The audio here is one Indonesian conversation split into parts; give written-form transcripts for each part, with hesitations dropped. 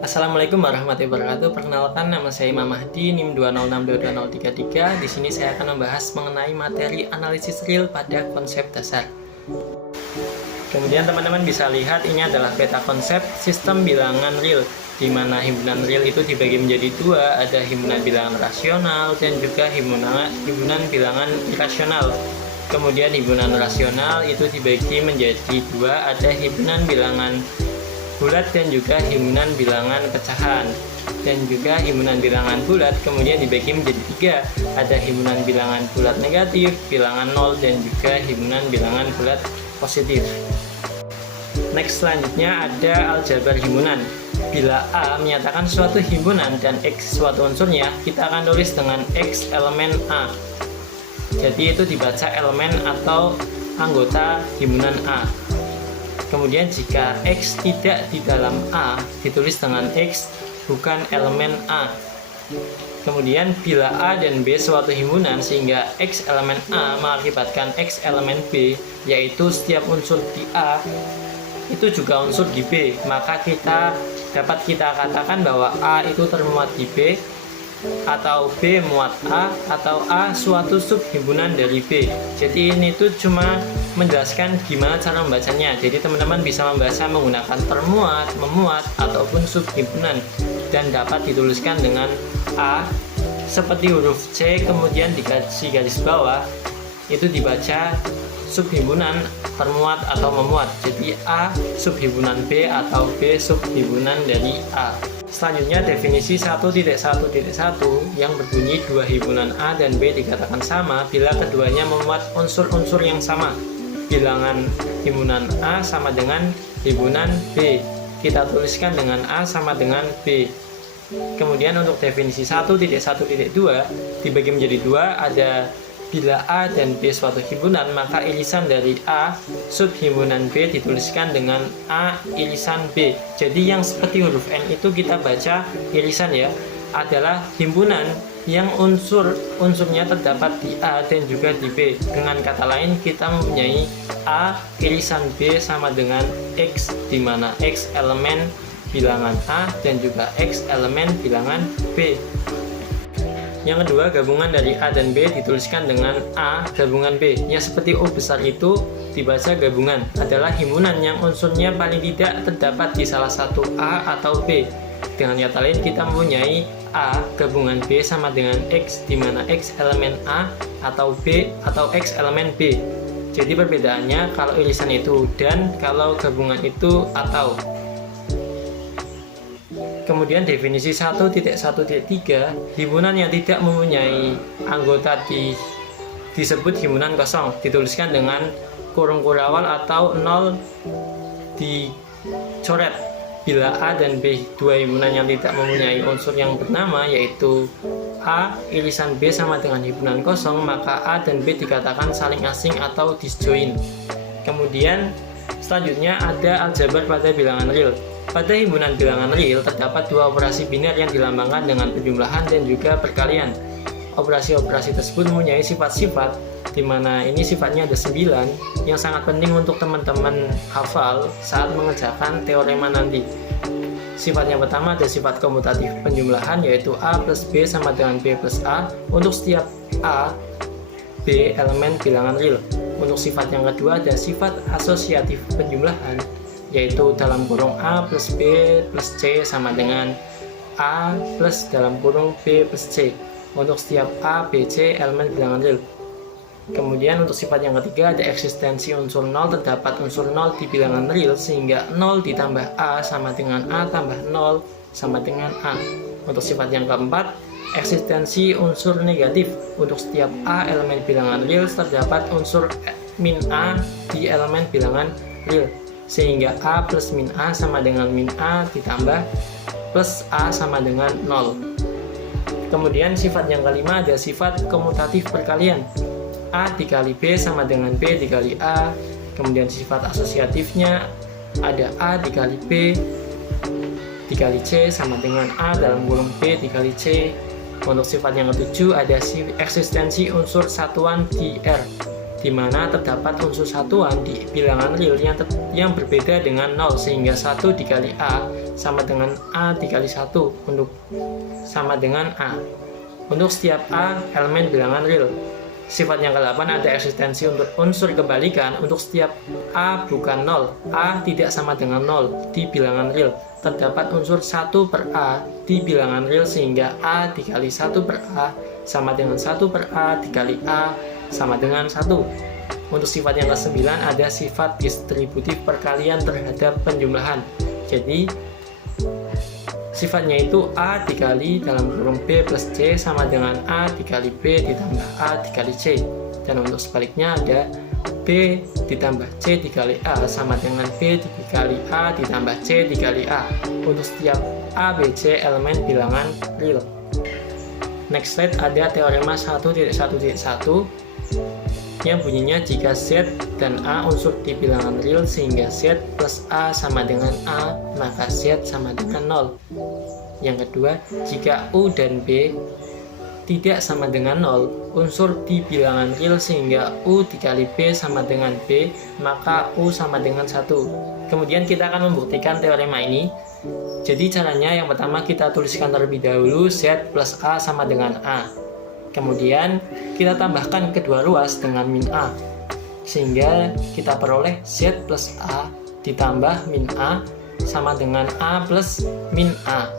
Assalamualaikum warahmatullahi wabarakatuh. Perkenalkan, nama saya Imam Mahdi, NIM 2062233. Di sini saya akan membahas mengenai materi analisis real pada konsep dasar. Kemudian teman-teman bisa lihat ini adalah peta konsep sistem bilangan real, di mana himpunan real itu dibagi menjadi dua, ada himpunan bilangan rasional dan juga himpunan bilangan irasional. Kemudian himpunan rasional itu dibagi menjadi dua, ada himpunan bilangan bulat dan juga himpunan bilangan pecahan. Dan juga himpunan bilangan bulat kemudian dibagi menjadi tiga, ada himpunan bilangan bulat negatif, bilangan nol, dan juga himpunan bilangan bulat positif. Next, selanjutnya ada aljabar himpunan. Bila A menyatakan suatu himpunan dan X suatu unsurnya, kita akan tulis dengan X elemen A. Jadi itu dibaca elemen atau anggota himpunan A. Kemudian jika X tidak di dalam A, ditulis dengan X bukan elemen A. Kemudian bila A dan B suatu himpunan sehingga X elemen A mengakibatkan X elemen B, yaitu setiap unsur di A itu juga unsur di B, maka dapat kita katakan bahwa A itu termuat di B, atau B muat A, atau A suatu subhimpunan dari B. Jadi ini tuh cuma menjelaskan gimana cara membacanya. Jadi teman-teman bisa membaca menggunakan termuat, memuat, ataupun subhimpunan, dan dapat dituliskan dengan A seperti huruf C kemudian dikasih garis bawah, itu dibaca subhimpunan, termuat, atau memuat. Jadi A subhimpunan B atau B subhimpunan dari A. Selanjutnya definisi 1.1.1 yang berbunyi dua himpunan A dan B dikatakan sama bila keduanya memuat unsur-unsur yang sama. Bilangan himpunan A sama dengan himpunan B, kita tuliskan dengan A sama dengan B. Kemudian untuk definisi 1.1.2 dibagi menjadi dua, ada bila A dan B suatu himpunan, maka irisan dari A subhimpunan B dituliskan dengan A irisan B. Jadi yang seperti huruf N itu kita baca irisan ya, adalah himpunan yang unsurnya terdapat di A dan juga di B. Dengan kata lain, kita mempunyai A irisan B sama dengan X, di mana X elemen bilangan A dan juga X elemen bilangan B. Yang kedua, gabungan dari A dan B dituliskan dengan A gabungan B. Yang seperti O besar itu dibaca gabungan, adalah himpunan yang unsurnya paling tidak terdapat di salah satu A atau B. Dengan kata lain, kita mempunyai A gabungan B sama dengan X, di mana X elemen A atau B atau X elemen B. Jadi perbedaannya kalau irisan itu dan, kalau gabungan itu atau. Kemudian definisi 1.1.3, himpunan yang tidak mempunyai anggota disebut himpunan kosong, dituliskan dengan kurung kurawal atau 0 dicoret. Bila A dan B dua himpunan yang tidak mempunyai unsur yang bernama, yaitu A irisan B sama dengan himpunan kosong, maka A dan B dikatakan saling asing atau disjoin. Kemudian selanjutnya ada aljabar pada bilangan real. Pada himpunan bilangan real terdapat dua operasi biner yang dilambangkan dengan penjumlahan dan juga perkalian. Operasi-operasi tersebut mempunyai sifat-sifat, di mana ini sifatnya ada 9 yang sangat penting untuk teman-teman hafal saat mengerjakan teorema nanti. Sifat yang pertama ada sifat komutatif penjumlahan, yaitu A plus B sama dengan B plus A untuk setiap A, B elemen bilangan real. Untuk sifat yang kedua ada sifat asosiatif penjumlahan, yaitu dalam kurung A plus B plus C sama dengan A plus dalam kurung B plus C untuk setiap A, B, C elemen bilangan real. Kemudian untuk sifat yang ketiga ada eksistensi unsur 0, terdapat unsur 0 di bilangan real sehingga 0 ditambah A sama dengan A tambah 0 sama dengan A. Untuk sifat yang keempat, eksistensi unsur negatif, untuk setiap A elemen bilangan real terdapat unsur min A di elemen bilangan real sehingga A plus min A sama dengan min A ditambah plus A sama dengan 0. Kemudian sifat yang kelima ada sifat komutatif perkalian, A dikali B sama dengan B dikali A. Kemudian sifat asosiatifnya ada A dikali B dikali C sama dengan A dalam kurung B dikali C. Untuk sifat yang ketujuh ada eksistensi unsur satuan di R, di mana terdapat unsur satuan di bilangan real yang berbeda dengan 0 sehingga 1 dikali A sama dengan A dikali 1 untuk sama dengan A. Untuk setiap A elemen bilangan real. Sifat yang ke-8 ada eksistensi untuk unsur kebalikan. Untuk setiap A bukan 0, A tidak sama dengan 0 di bilangan real. Terdapat unsur 1 per A di bilangan real sehingga A dikali 1 per A sama dengan 1 per A dikali A sama dengan 1. Untuk sifat yang ke-9 ada sifat distributif perkalian terhadap penjumlahan. Jadi sifatnya itu A dikali dalam kurung B plus C sama dengan A dikali B ditambah A dikali C. Dan untuk sebaliknya ada B ditambah C dikali A sama dengan B dikali A ditambah C dikali A. Untuk setiap A, B, C elemen bilangan real. Next slide ada teorema 1.1.1 yang bunyinya jika Z dan A unsur di bilangan real sehingga Z plus A sama dengan A, maka Z sama dengan 0. Yang kedua, jika U dan B tidak sama dengan 0 unsur di bilangan real sehingga U dikali B sama dengan B, maka U sama dengan 1. Kemudian kita akan membuktikan teorema ini. Jadi caranya yang pertama kita tuliskan terlebih dahulu Z plus A sama dengan A. Kemudian kita tambahkan kedua ruas dengan min A, sehingga kita peroleh Z plus A ditambah min A sama dengan A plus min A.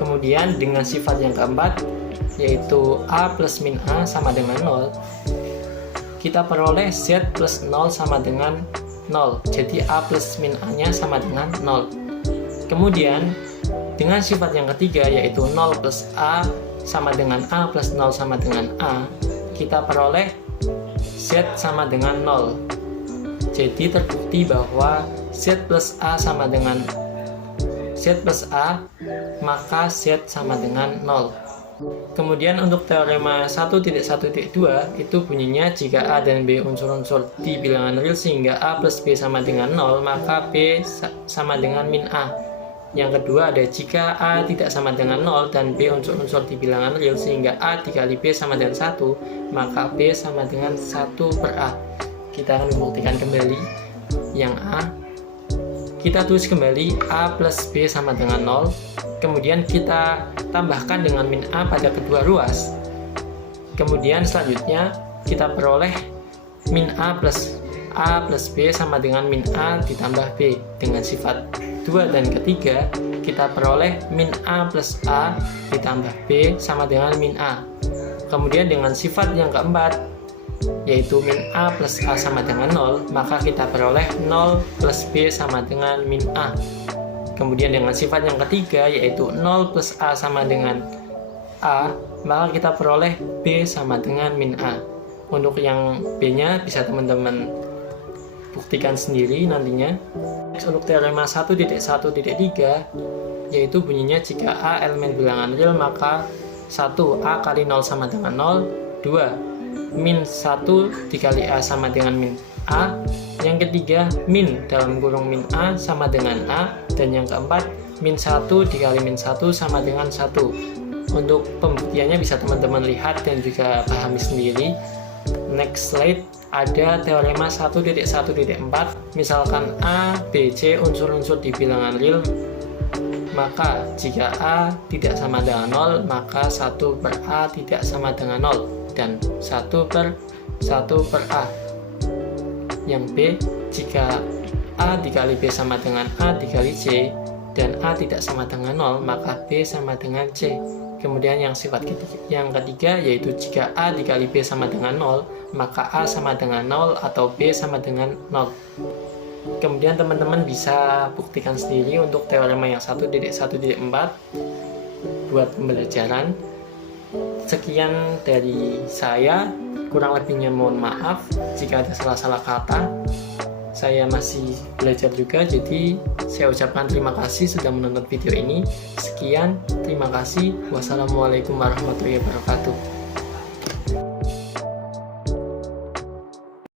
Kemudian dengan sifat yang keempat, yaitu A plus min A sama dengan 0, kita peroleh Z plus 0 sama dengan 0. Jadi A plus min A nya sama dengan 0. Kemudian dengan sifat yang ketiga, yaitu 0 plus A sama dengan A plus 0 sama dengan A, kita peroleh Z sama dengan 0. Jadi terbukti bahwa Z plus A sama dengan Z plus A, maka Z sama dengan 0. Kemudian untuk teorema 1.1.2 itu bunyinya jika A dan B unsur-unsur di bilangan real sehingga A plus B sama dengan 0, maka B sama dengan min A. Yang kedua ada jika A tidak sama dengan 0 dan B unsur-unsur di bilangan real sehingga A dikali B sama dengan 1, maka B sama dengan 1 per A. Kita akan membuktikan kembali yang A. Kita tulis kembali A plus B sama dengan 0. Kemudian kita tambahkan dengan min A pada kedua ruas. Kemudian selanjutnya kita peroleh min A plus B sama dengan min A ditambah B. Dengan sifat 2 dan ketiga kita peroleh min A plus A ditambah B sama dengan min A. Kemudian dengan sifat yang keempat, yaitu min A plus A sama dengan 0, maka kita peroleh 0 plus B sama dengan min A. Kemudian dengan sifat yang ketiga, yaitu 0 plus A sama dengan A, maka kita peroleh B sama dengan min A. Untuk yang B nya bisa teman-teman buktikan sendiri nantinya. Untuk teorema 1.1.3, yaitu bunyinya jika A elemen bilangan real, maka 1 A kali 0 sama dengan 0, 2 min 1 dikali A sama dengan min A, yang ketiga min dalam kurung min A sama dengan A, dan yang keempat min 1 dikali min 1 sama dengan 1. Untuk pembuktiannya bisa teman-teman lihat dan juga pahami sendiri. Next slide ada teorema 1.1.4, misalkan A, B, C unsur-unsur di bilangan real, maka jika A tidak sama dengan 0, maka 1 per A tidak sama dengan 0, dan 1 per A. Yang B, jika A dikali B sama dengan A dikali C, dan A tidak sama dengan 0, maka B sama dengan C. Kemudian yang sifat yang ketiga, yaitu jika A dikali B sama dengan 0, maka A sama dengan 0 atau B sama dengan 0. Kemudian teman-teman bisa buktikan sendiri untuk teorema yang 1.1.4 buat pembelajaran. Sekian dari saya, kurang lebihnya mohon maaf jika ada salah-salah kata. Saya masih belajar juga, jadi saya ucapkan terima kasih sudah menonton video ini. Sekian, terima kasih. Wassalamualaikum warahmatullahi wabarakatuh.